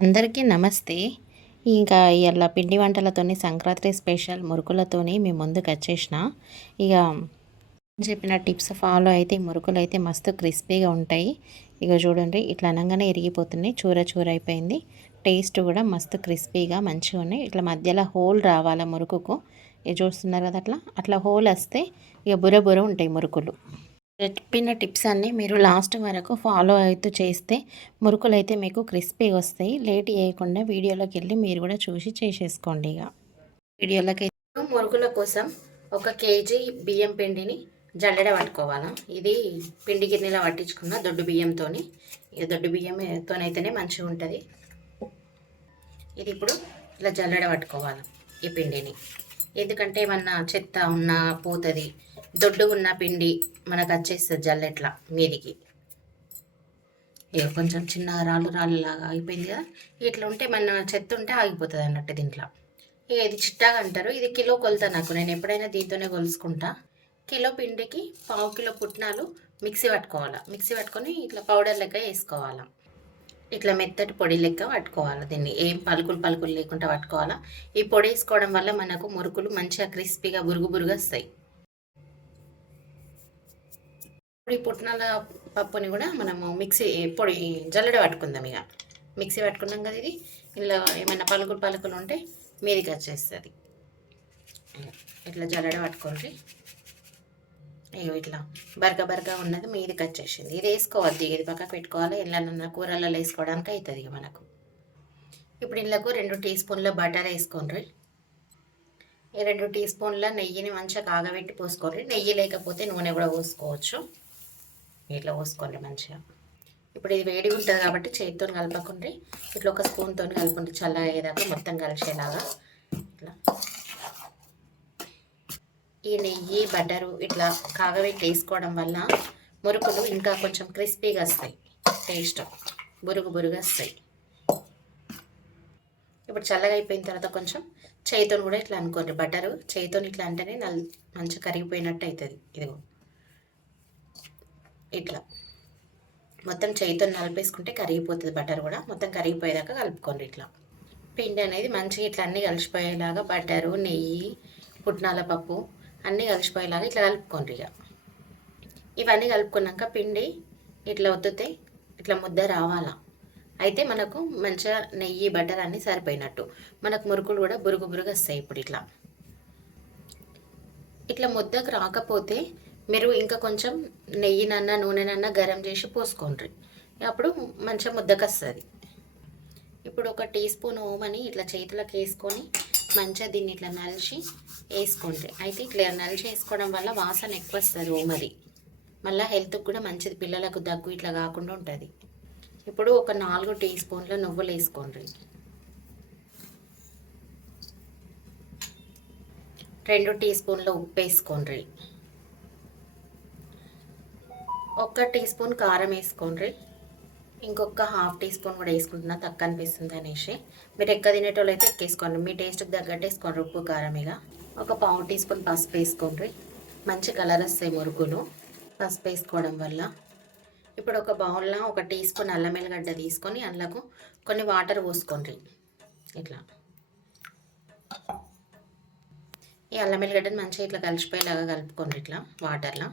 అందరికీ నమస్తే. ఇంకా ఇలా పిండి వంటలతోని సంక్రాంతి స్పెషల్ మురుకులతోని మీ ముందుకు వచ్చేసిన. ఇక చెప్పిన టిప్స్ ఫాలో అయితే మురుకులు అయితే మస్తు క్రిస్పీగా ఉంటాయి. ఇక చూడండి ఇట్లా అనగానే ఇరిగిపోతున్నాయి. చూర చూర అయిపోయింది. టేస్ట్ కూడా మస్తు క్రిస్పీగా మంచిగా ఉన్నాయి. ఇట్లా మధ్యలో హోల్ రావాలా మురుకుకు? ఇక చూస్తున్నారు కదా అట్లా? అట్లా హోల్ వస్తే ఇక బుర బుర ఉంటాయి మురుకులు. చెప్పిన టిప్స్ అన్నీ మీరు లాస్ట్ వరకు ఫాలో అవుతూ చేస్తే మురుకులు అయితే మీకు క్రిస్పీగా వస్తాయి. లేట్ చేయకుండా వీడియోలోకి వెళ్ళి మీరు కూడా చూసి చేసేసుకోండి ఇక. వీడియోలోకి మురుకుల కోసం ఒక కేజీ బియ్యం పిండిని జల్లెడ పట్టుకోవాలా. ఇది పిండి గిన్నెలో పట్టించుకున్న దొడ్డు బియ్యంతో ఇక దొడ్డు బియ్యంతోనైతేనే మంచిగా ఉంటుంది. ఇది ఇప్పుడు ఇలా జల్లెడ పట్టుకోవాలి ఈ పిండిని. ఎందుకంటే ఏమన్నా చెత్త ఉన్నా పోతుంది దొడ్డు ఉన్న పిండి మనకు వచ్చేస్తుంది జల్లెట్ల మీదికి. ఇక కొంచెం చిన్న రాళ్ళు రాళ్ళలాగా ఆగిపోయింది అయిపోయింది కదా ఇట్లా ఉంటే మన చెత్త ఉంటే ఆగిపోతుంది అన్నట్టు దీంట్లో. ఇక ఇది చిట్టాగా అంటారు ఇది కిలో కొలత నాకు. నేను ఎప్పుడైనా దీంతోనే కొలుసుకుంటా. కిలో పిండికి పావు కిలో పుట్నాలు మిక్సీ పట్టుకోవాలి? మిక్సీ పట్టుకొని ఇట్లా పౌడర్ లెక్క వేసుకోవాలా? ఇట్లా మెత్తటి పొడి లెక్క పట్టుకోవాలి దీన్ని? ఏం పలుకులు పలుకులు లేకుండా పట్టుకోవాలా? ఈ పొడి వేసుకోవడం వల్ల మనకు మురుకులు మంచిగా క్రిస్పీగా బురుగు బురుగు వస్తాయి. ఈ పుట్నాల పప్పుని కూడా మనము మిక్సీ పొడి జల్లెడ పట్టుకుందాం ఇక. మిక్సీ పట్టుకున్నాం కదా ఇది. ఇలా ఏమైనా పలుకులు పలుకులు ఉంటే మీదికి వచ్చేస్తుంది. ఇట్లా జల్లెడ పట్టుకోండి ఇగో ఇట్లా బరక బరక ఉన్నది మీదికి వచ్చేసింది. ఇది వేసుకోవద్దు. ఇది పక్కకు పెట్టుకోవాలి. ఎల్లన్న కూరలలో వేసుకోవడానికి అవుతుంది ఇక మనకు. ఇప్పుడు ఇళ్ళకు రెండు టీ స్పూన్ల బటర్ వేసుకోండి ఈ రెండు టీ స్పూన్ల నెయ్యిని మంచిగా కాగబెట్టి పోసుకోండి. నెయ్యి లేకపోతే నూనె కూడా పోసుకోవచ్చు. ఇట్లా పోసుకోండి మంచిగా. ఇప్పుడు ఇది వేడిగా ఉంటుంది కాబట్టి చేతితో కలపకుండా ఇట్లా ఒక స్పూన్తో కలుపుకుంటే చల్ల అయ్యేదాకా మొత్తం కలిసేలాగా ఇట్లా. ఈ నెయ్యి బట్టరు ఇట్లా కాగబెట్టి వేసుకోవడం వల్ల మురుకులు ఇంకా కొంచెం క్రిస్పీగా వస్తాయి. టేస్ట్ బురుగు బురుగు వస్తాయి. ఇప్పుడు చల్లగా అయిపోయిన తర్వాత కొంచెం చేయితో కూడా ఇట్లా అనుకోండి. బటరు చేయితో ఇట్లా అంటేనే నల్ మంచిగా కరిగిపోయినట్టు అవుతుంది ఇదిగో. ఇట్లా. మొత్తం చేయితో నలిపేసుకుంటే కరిగిపోతుంది బటర్ కూడా. మొత్తం కరిగిపోయేదాకా కలుపుకోండి ఇట్లా. పిండి అనేది మంచిగా ఇట్లా అన్నీ కలిసిపోయేలాగా బటరు నెయ్యి పుట్నాల పప్పు అన్నీ కలిసిపోయేలాగా ఇట్లా కలుపుకోండి ఇక. ఇవన్నీ కలుపుకున్నాక పిండి ఇట్లా వద్దుతే ఇట్లా ముద్ద రావాలా. అయితే మనకు మంచిగా నెయ్యి బటర్ అన్నీ సరిపోయినట్టు. మనకు మురుకులు కూడా బురుగు బురుగు వస్తాయి ఇప్పుడు ఇట్లా. ఇట్లా ముద్దకు రాకపోతే మీరు ఇంకా కొంచెం నెయ్యినన్నా నూనెనన్నా గరం చేసి పోసుకోండి. అప్పుడు మంచిగా ముద్దకు వస్తుంది ఇప్పుడు ఒక టీ స్పూన్ ఓమని ఇట్లా చేతులకు వేసుకొని మంచిగా దీన్ని ఇట్లా నలిచి వేసుకోండి. అయితే ఇట్లా నలిచి వేసుకోవడం వల్ల వాసన ఎక్కువ వస్తుంది ఓమది. మళ్ళీ హెల్త్కి కూడా మంచిది పిల్లలకు దగ్గు ఇట్లా కాకుండా ఉంటుంది. ఇప్పుడు ఒక నాలుగు టీ స్పూన్ల నువ్వులు వేసుకోండి. రెండు టీ స్పూన్ల ఉప్పు వేసుకోండి. ఒక్క టీ స్పూన్ కారం వేసుకోండి. ఇంకొక హాఫ్ టీ స్పూన్ కూడా వేసుకుంటున్నా తక్కువ అనిపిస్తుంది అనేసి. మీరు ఎక్క తినేటోళ్ళు అయితే ఎక్కేసుకోండి. మీ టేస్ట్కి తగ్గట్టు వేసుకోండి ఉప్పు కారం ఇక ఒక పావు టీ స్పూన్ పసుపు వేసుకోండి. మంచి కలర్ వస్తాయి మురుగులు. పసుపు వేసుకోవడం వల్ల. ఇప్పుడు ఒక బౌల్లో ఒక టీ స్పూన్ అల్లం ఎల్లిగడ్డ తీసుకొని అందులోకి కొన్ని వాటర్ పోసుకోండి. ఇట్లా. ఈ అల్లం ఎల్లిగడ్డని మంచిగా ఇట్లా కలిసిపోయేలాగా కలుపుకోండి ఇట్లా వాటర్లో.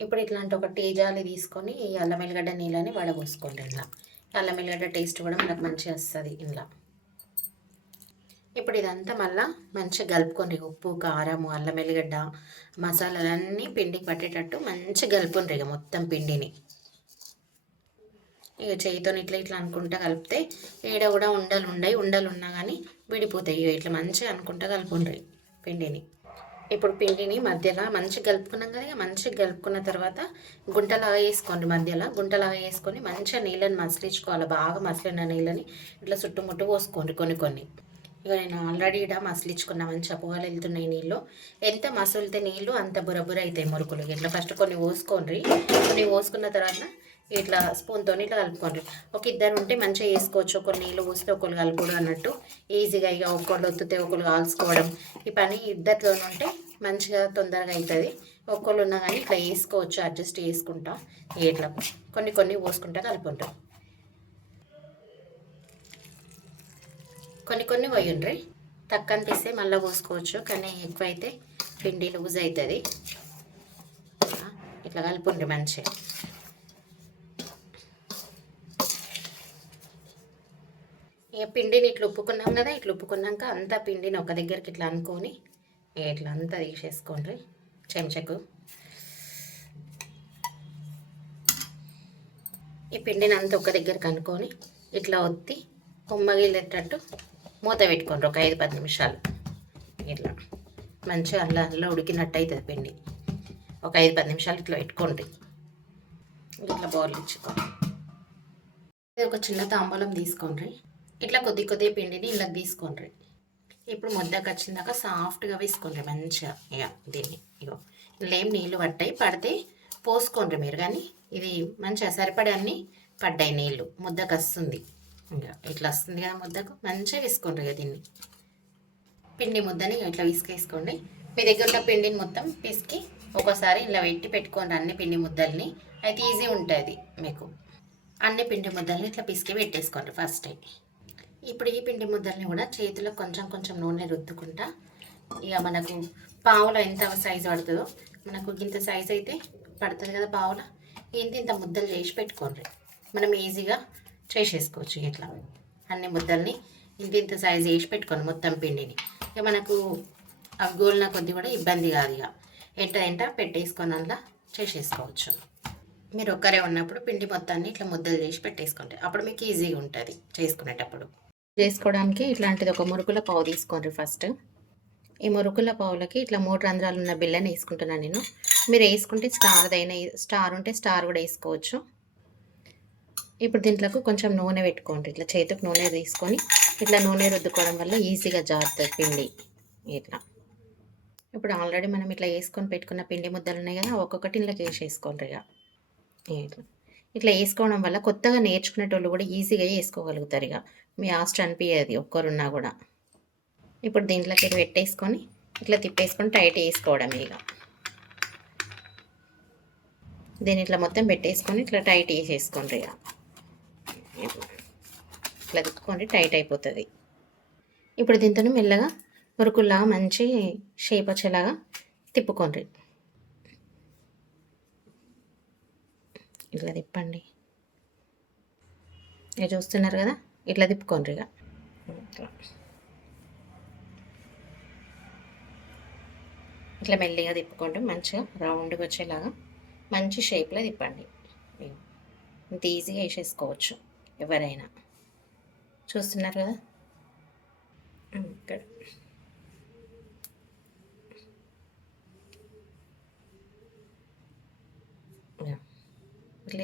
ఇప్పుడు ఇట్లాంటి ఒక టీ జాలి తీసుకొని ఈ అల్లం ఎల్లిగడ్డ నీళ్ళని వడబోసుకోండి ఇలా అల్లం ఎల్లిగడ్డ టేస్ట్ కూడా మనకు మంచిగా వస్తుంది ఇలా ఇప్పుడు ఇదంతా మళ్ళీ మంచిగా కలుపుకోండి ఉప్పు కారము అల్లం ఎల్లిగడ్డ మసాలాలన్నీ పిండికి పట్టేటట్టు మంచిగా కలుపుకోండి ఇక మొత్తం పిండిని. ఇక చేయితో ఇట్లా ఇట్లా అనుకుంటా కలిపితే ఏడ కూడా ఉండలు ఉండయి ఉండలు ఉన్నా కానీ విడిపోతాయి. ఇట్లా మంచిగా అనుకుంటా కలుపుండ్రి పిండిని. ఇప్పుడు పిండిని మధ్యలో మంచిగా కలుపుకున్నాం కదా మంచిగా కలుపుకున్న తర్వాత గుంటలాగా వేసుకోండి మధ్యలో. గుంటలాగా వేసుకొని మంచిగా నీళ్ళని మసిలించుకోవాలి. బాగా మసిలిన నీళ్ళని ఇట్లా చుట్టుముట్టు పోసుకోండి కొన్ని కొన్ని. ఇక నేను ఆల్రెడీ ఇక్కడ మసిలించుకున్నా మంచిగా వెళ్తున్నాయి నీళ్ళు. ఎంత మసులితే నీళ్ళు అంత బురబుర అవుతాయి మురుకులు. ఇట్లా ఫస్ట్ కొన్ని పోసుకోండి కొన్ని పోసుకున్న తర్వాత ఇట్లా స్పూన్తో ఇట్లా కలుపుకోండి ఒక ఇద్దరు ఉంటే మంచిగా వేసుకోవచ్చు ఒకరు నీళ్ళు పోస్తే ఒకరు కలుపుకోవడం అన్నట్టు. ఈజీగా ఇక ఒకళ్ళు ఒత్తితే ఒకరు కాల్చుకోవడం. ఈ పని ఇద్దరితో ఉంటే మంచిగా తొందరగా అవుతుంది ఒక్కళ్ళు ఉన్నా కానీ ఇట్లా వేసుకోవచ్చు అడ్జస్ట్ చేసుకుంటా. ఇట్లా కొన్ని కొన్ని పోసుకుంటా కలుపుకుంటాం. కొన్ని కొన్ని పోయిండ్రి. తక్కువ అనిపిస్తే మళ్ళీ పోసుకోవచ్చు కానీ ఎక్కువ అయితే పిండి లూజ్ అవుతుంది ఇట్లా కలుపుండ్రి మంచిగా. ఇక పిండిని ఇట్లా ఉప్పుకున్నాం కదా ఇట్లా ఉప్పుకున్నాక అంతా పిండిని ఒక దగ్గరికి ఇట్లా అనుకొని ఇట్లా అంతా తీసేసుకోండి చెంచకు. ఈ పిండిని అంతా ఒక దగ్గరికి అనుకొని ఇట్లా ఒత్తి కొమ్మగిలేటట్టు మూత పెట్టుకోండి ఒక ఐదు పది నిమిషాలు. ఇట్లా. మంచిగా అల్ల అందులో ఉడికినట్టు అవుతుంది పిండి. ఒక ఐదు పది నిమిషాలు ఇట్లా పెట్టుకోండి. ఇట్లా బౌల్ ఇచ్చుకోండి. ఇది ఒక చిన్న తాంబూలం తీసుకోండి. ఇట్లా కొద్ది కొద్ది పిండిని ఇలా తీసుకోండి. ఇప్పుడు ముద్దకు వచ్చిందాక సాఫ్ట్గా వేసుకోండి మంచిగా. ఇక దీన్ని ఇగో. ఇలా ఏం నీళ్ళు పట్టాయి పడితే పోసుకోండి మీరు. కానీ ఇది మంచిగా సరిపడే అన్ని పడ్డాయి నీళ్ళు ముద్దకు వస్తుంది. ఇంకా ఇట్లా వస్తుంది కదా ముద్దకు. మంచిగా వేసుకోండి కదా దీన్ని. పిండి ముద్దని ఇట్లా విసుకేసుకోండి. మీ దగ్గర ఉన్న పిండిని మొత్తం పిసికి ఒక్కోసారి ఇలా పెట్టి పెట్టుకోండి అన్ని పిండి ముద్దల్ని. అయితే ఈజీ ఉంటుంది మీకు. అన్ని పిండి ముద్దల్ని ఇట్లా పిసికి పెట్టేసుకోండి ఫస్ట్. ఇప్పుడు ఈ పిండి ముద్దల్ని కూడా చేతిలో కొంచెం కొంచెం నూనె రుద్దుకుంటా. ఇక మనకు పావులో ఎంత సైజు పడుతుందో మనకు ఇంత సైజు అయితే పడుతుంది కదా పావుల. ఇంత ఇంత ముద్దలు చేసి పెట్టుకోండి. మనం ఈజీగా చేసేసుకోవచ్చు ఇట్లా. అన్ని ముద్దల్ని ఇంత ఇంత సైజు వేసి పెట్టుకోండి మొత్తం పిండిని. ఇక మనకు ఆ గోల్న కొద్ది కూడా ఇబ్బంది కాదు ఇక. ఎంట ఎంట పెట్టేసుకొని అందులో చేసేసుకోవచ్చు. మీరు ఒక్కరే ఉన్నప్పుడు పిండి మొత్తాన్ని ఇట్లా ముద్దలు చేసి పెట్టేసుకోండి అప్పుడు మీకు ఈజీగా ఉంటుంది చేసుకునేటప్పుడు. చేసుకోవడానికి ఇట్లాంటిది ఒక మురుకుల పావు తీసుకోండి ఫస్ట్ ఈ మురుకుల పావులకి ఇట్లా మూడు రంధ్రాలు ఉన్న బిల్లని వేసుకుంటున్నాను నేను. మీరు వేసుకుంటే స్టార్ అయినా స్టార్ ఉంటే స్టార్ కూడా వేసుకోవచ్చు. ఇప్పుడు దీంట్లోకి కొంచెం నూనె పెట్టుకోండి. ఇట్లా చేతికి నూనె తీసుకొని ఇట్లా నూనె రుద్దుకోవడం వల్ల ఈజీగా జారుతుంది పిండి. ఇట్లా. ఇప్పుడు ఆల్రెడీ మనం ఇట్లా వేసుకొని పెట్టుకున్న పిండి ముద్దలు ఉన్నాయి కదా ఒక్కొక్కటి ఇంట్లోకి వేసేసుకోండి ఇక. ఇట్లా. ఇట్లా వేసుకోవడం వల్ల కొత్తగా నేర్చుకునేటోళ్ళు కూడా ఈజీగా వేసుకోగలుగుతారు ఇక. మీ ఆస్ట్ అనిపించేది ఒక్కరున్నా కూడా. ఇప్పుడు దీంట్లోకి పెట్టేసుకొని ఇట్లా తిప్పేసుకొని టైట్ వేసుకోవడం ఇక. దీన్ని ఇట్లా మొత్తం పెట్టేసుకొని ఇట్లా టైట్ వేసేసుకోండి ఇక. ఇట్లా తిప్పుకోండి టైట్ అయిపోతుంది. ఇప్పుడు దీంతో మెల్లగా మురుకుల్లా మంచి షేప్ వచ్చేలాగా తిప్పుకోండి. ఇట్లా తిప్పండి. ఇది చూస్తున్నారు కదా? ఇట్లా తిప్పుకోండి ఇక. ఇట్లా మెల్లిగా తిప్పుకోండి. మంచిగా రౌండ్గా వచ్చేలాగా మంచి షేప్లో తిప్పండి. ఇంత ఈజీగా వేసేసుకోవచ్చు ఎవరైనా. చూస్తున్నారు కదా? ఇక్కడ. ఇక ఇట్లా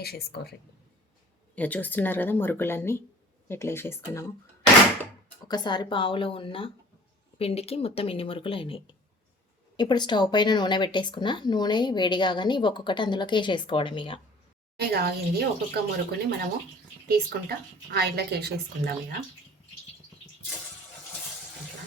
ఇక చూస్తున్నారు కదా మురుగులన్నీ ఎట్లా వేసేసుకున్నాము? ఒకసారి పావులో ఉన్న పిండికి మొత్తం ఇన్ని మురుగులు అయినాయి. ఇప్పుడు స్టవ్ పైన నూనె పెట్టేసుకున్న. నూనె వేడి కాగానే ఒక్కొక్కటి అందులోకి వేసేసుకోవడం ఇక. కాగింది ఒక్కొక్క మురుకుని మనము తీసుకుంటా. ఆయిల్లోకి వేసేసుకుందాం ఇక ఇట్లా.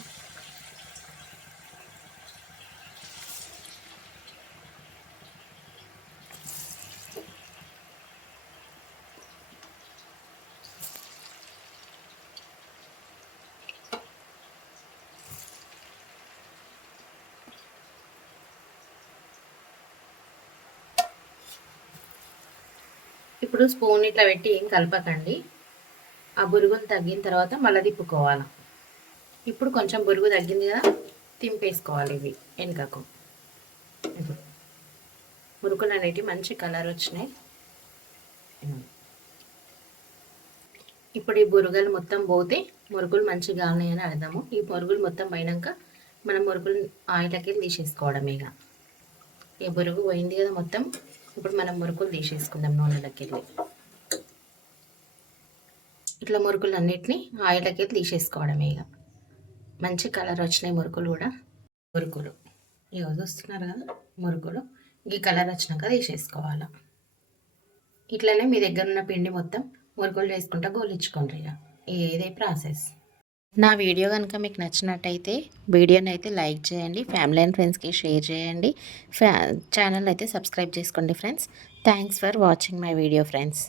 ఇప్పుడు స్పూన్ ఇట్లా పెట్టి ఏం కలపకండి. ఆ బురుగులు తగ్గిన తర్వాత మళ్ళీ తిప్పుకోవాలి. ఇప్పుడు కొంచెం బురుగు తగ్గింది కదా తింపేసుకోవాలి ఇవి వెనుకకు. ఇప్పుడు మురుకులు అనేటివి మంచి కలర్ వచ్చినాయి. ఇప్పుడు ఈ బురుగలు మొత్తం పోతే మురుగులు మంచిగా అని అర్థము. ఈ మురుగులు మొత్తం పోయినాక మనం మురుగులు ఆయిల్కి తీసేసుకోవడం ఇక. ఈ బురుగు పోయింది కదా మొత్తం. ఇప్పుడు మనం మురుకులు తీసేసుకుందాం నూనెలోకి వెళ్ళి. ఇట్లా మురుకులు అన్నిటినీ ఆయిల్కి వెళ్ళి తీసేసుకోవడమే ఇక. మంచి కలర్ వచ్చినాయి మురుకులు కూడా. మురుకులు. ఇక చూస్తున్నారు కదా మురుకులు. ఈ కలర్ వచ్చినాక తీసేసుకోవాలి. ఇట్లనే మీ దగ్గర ఉన్న పిండి మొత్తం మురుకులు చేసుకుంటా గోలించుకోండి ఇక. ఇదే ప్రాసెస్. నా వీడియో కనుక మీకు నచ్చినట్టయితే వీడియోని అయితే లైక్ చేయండి ఫ్యామిలీ అండ్ ఫ్రెండ్స్కి షేర్ చేయండి. ఫ్యా ఛానల్ అయితే సబ్స్క్రైబ్ చేసుకోండి friends. Thanks for watching my video friends.